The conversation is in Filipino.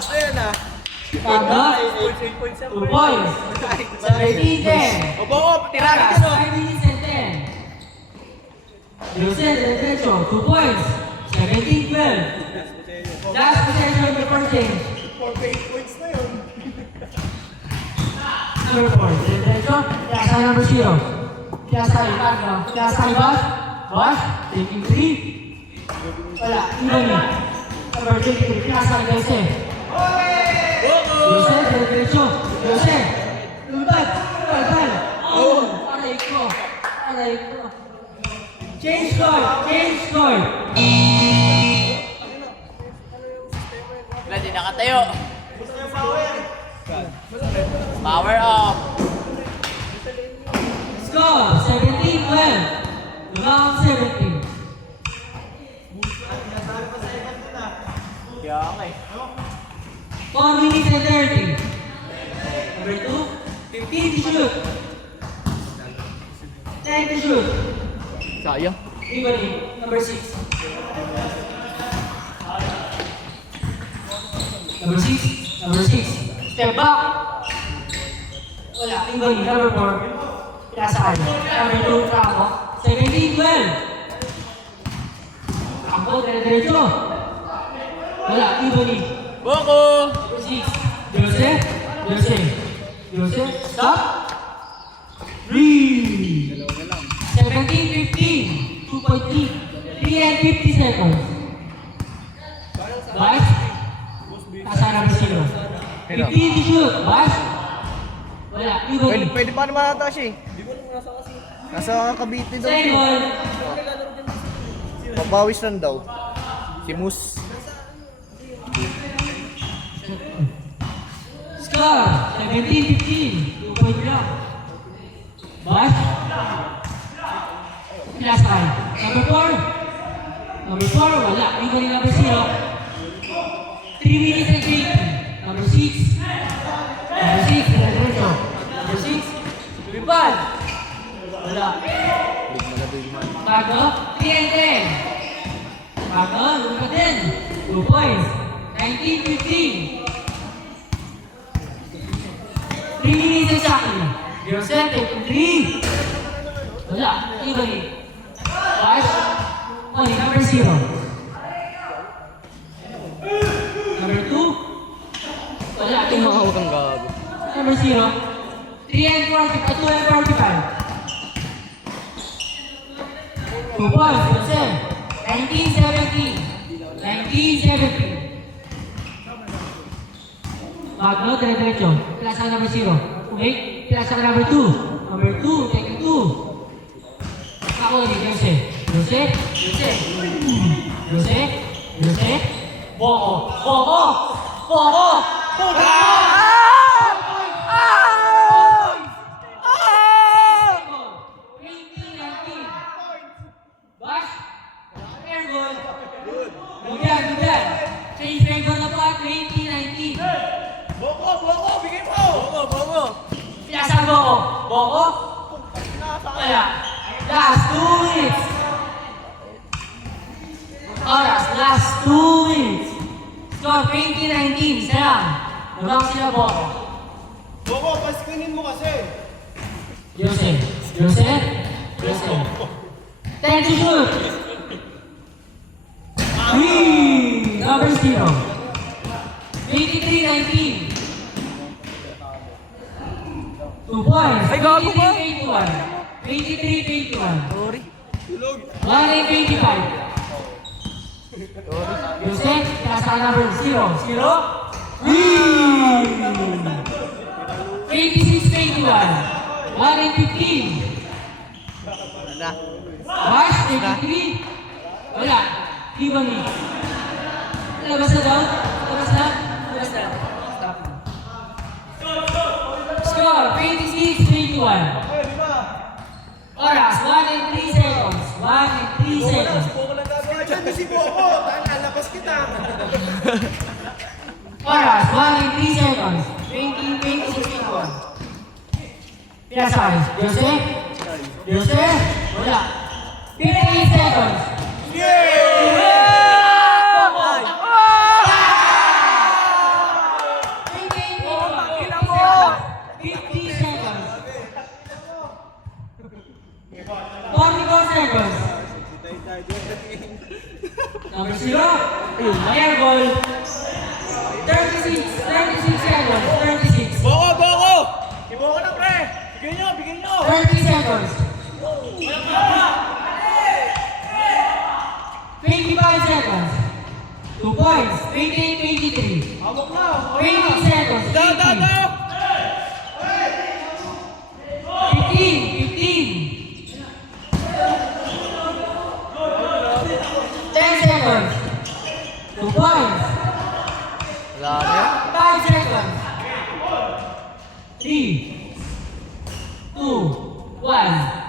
Last na yan ah. Tama. 2 points. 17-10. Opo, tirahin ka no. 5 minutes and 10. Jose Derecho, 2 points. 17-12. Last possession before change. 48 points na yun. Number 4, Derecho. Piasa number 0. Piasa Ibarra. Piasa Ibas. Wash. Taking 3. Wala. Ibani. Number 23, Piasa Jose. Jose Derecho. Jose. Lumbat. Lumbat. Aray ko. Aray ko. Change score. Change score. Wala, di nakatayo. Power up. Score 17-12. Round 17. Kaya nga eh. 4 minutes and 30. Number 2, 15 to shoot. 10 to shoot. Sayang. Ibani, number 6. Number 6. Number 6. Step back. Wala. Ibani, number 4. Pinasakay. Number 2, Franco. 17-12. Franco, dire-diretso. Wala. Ibani. Boko! Number 6. Jose. Jose. Jose. Stop. 3. 17-15. 2.3. 3 and 50 seconds. Guys. Nasa number 0. 15 to shoot. Guys. Wala. Ibani. Pwede pa naman nata siya eh. Nasa Cavite daw siya. Second. Papawis lang daw. Si Mus. Score. 17-15. 2 point lang. Guys. Pinasakay. Number 4. Number 4. Wala. Ibani number 0. 3 minutes and 20. Number 6. Number 6. Number 6. Lumipad. Wala. Bago. 3 and 10. Bago. Lumipad din. 2 points. 19-15. 3 minutes exactly. You're set. 3. Wala. Ibani. Guys. Only number 0. Number 2. Wala. Tumawag ang gago. Number 0. 3 and 45. 2 and 45. 2 points. That's it. 19-17. 19-17. Magno, dire-diretso. Plaza number 0. Wait. Plaza number 2. Number 2. Take 2. Ako ni Jose. Jose. Jose. Jose. Jose. Boko. Boko. Boko. Boko. Wala. Last 2 minutes. Oras. Last 2 minutes. Score 20-19. Isa lang. Nabang sila Boko. Boko, paskinin mo kasi. Jose. Jose. Jose. 10 to shoot. 3. Number 0. 23-19. 2 points. Ay, gago ba? 23-21. 23-21. Sorry. 1 and 25. Jose, nasa number 0. 0. 26-21. 1 and 15. Wala. Wash, 23. Wala. Ibani. Labas na daw? Labas na? Labas na. Stop. Score, 26-21. Oras, 1 and 3 seconds. 1 and 3 seconds. Boko lang gagawa dyan. Si Boko. Lalabas kita. Oras, 1 and 3 seconds. 26-21. Pinasakay. Jose? Jose? Wala. 58 seconds. Number 0. Air ball. 36 seconds. 36. Boko! Iboko na, pre! Bigyan nyo! 30 seconds. 25 seconds. 2 points. 28-23. 20 seconds. 15. 10 seconds. 2 points. Wala na yan. 5 seconds. 3, 2, 1.